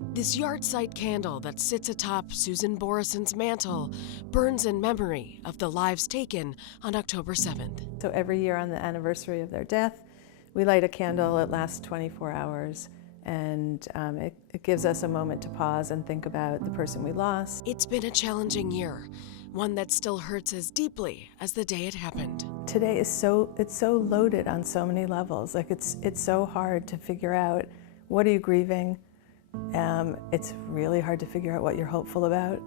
This yard-site candle that sits atop Susan Borison's mantle burns in memory of the lives taken on October 7th. So every year on the anniversary of their death, we light a candle. It lasts 24 hours, and it gives us a moment to pause and think about the person we lost. It's been a challenging year, one that still hurts as deeply as the day it happened. Today is it's so loaded on so many levels. Like it's so hard to figure out, what are you grieving? It's really hard to figure out what you're hopeful about,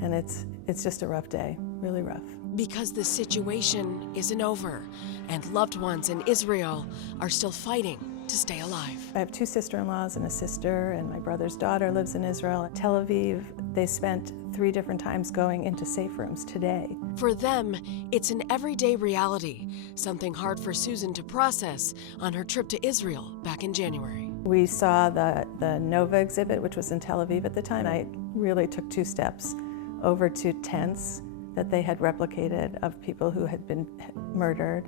and it's just a rough day, really rough. Because the situation isn't over, and loved ones in Israel are still fighting to stay alive. I have two sister-in-laws and a sister, and my brother's daughter lives in Israel. Tel Aviv, they spent 3 different times going into safe rooms today. For them, it's an everyday reality, something hard for Susan to process on her trip to Israel back in January. We saw the Nova exhibit, which was in Tel Aviv at the time. I really took 2 steps over to tents that they had replicated of people who had been murdered,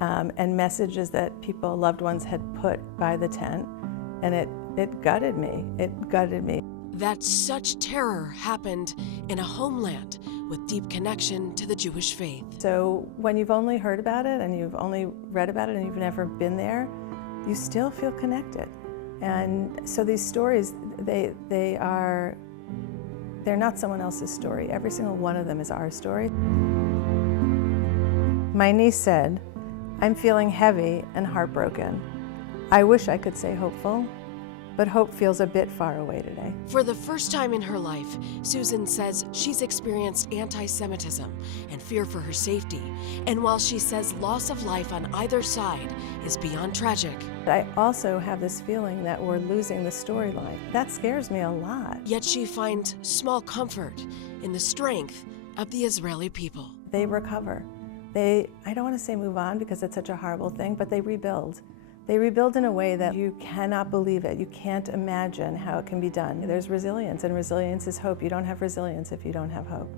and messages that loved ones had put by the tent, and it gutted me. It gutted me. That such terror happened in a homeland with deep connection to the Jewish faith. So when you've only heard about it and you've only read about it and you've never been there, you still feel connected. And so these stories, they're not someone else's story. Every single one of them is our story. My niece said, "I'm feeling heavy and heartbroken. I wish I could say hopeful, but hope feels a bit far away today." For the first time in her life, Susan says she's experienced anti-Semitism and fear for her safety. And while she says loss of life on either side is beyond tragic, I also have this feeling that we're losing the storyline. That scares me a lot. Yet she finds small comfort in the strength of the Israeli people. They recover. I don't want to say move on because it's such a horrible thing, but they rebuild. They rebuild in a way that you cannot believe it. You can't imagine how it can be done. There's resilience, and resilience is hope. You don't have resilience if you don't have hope.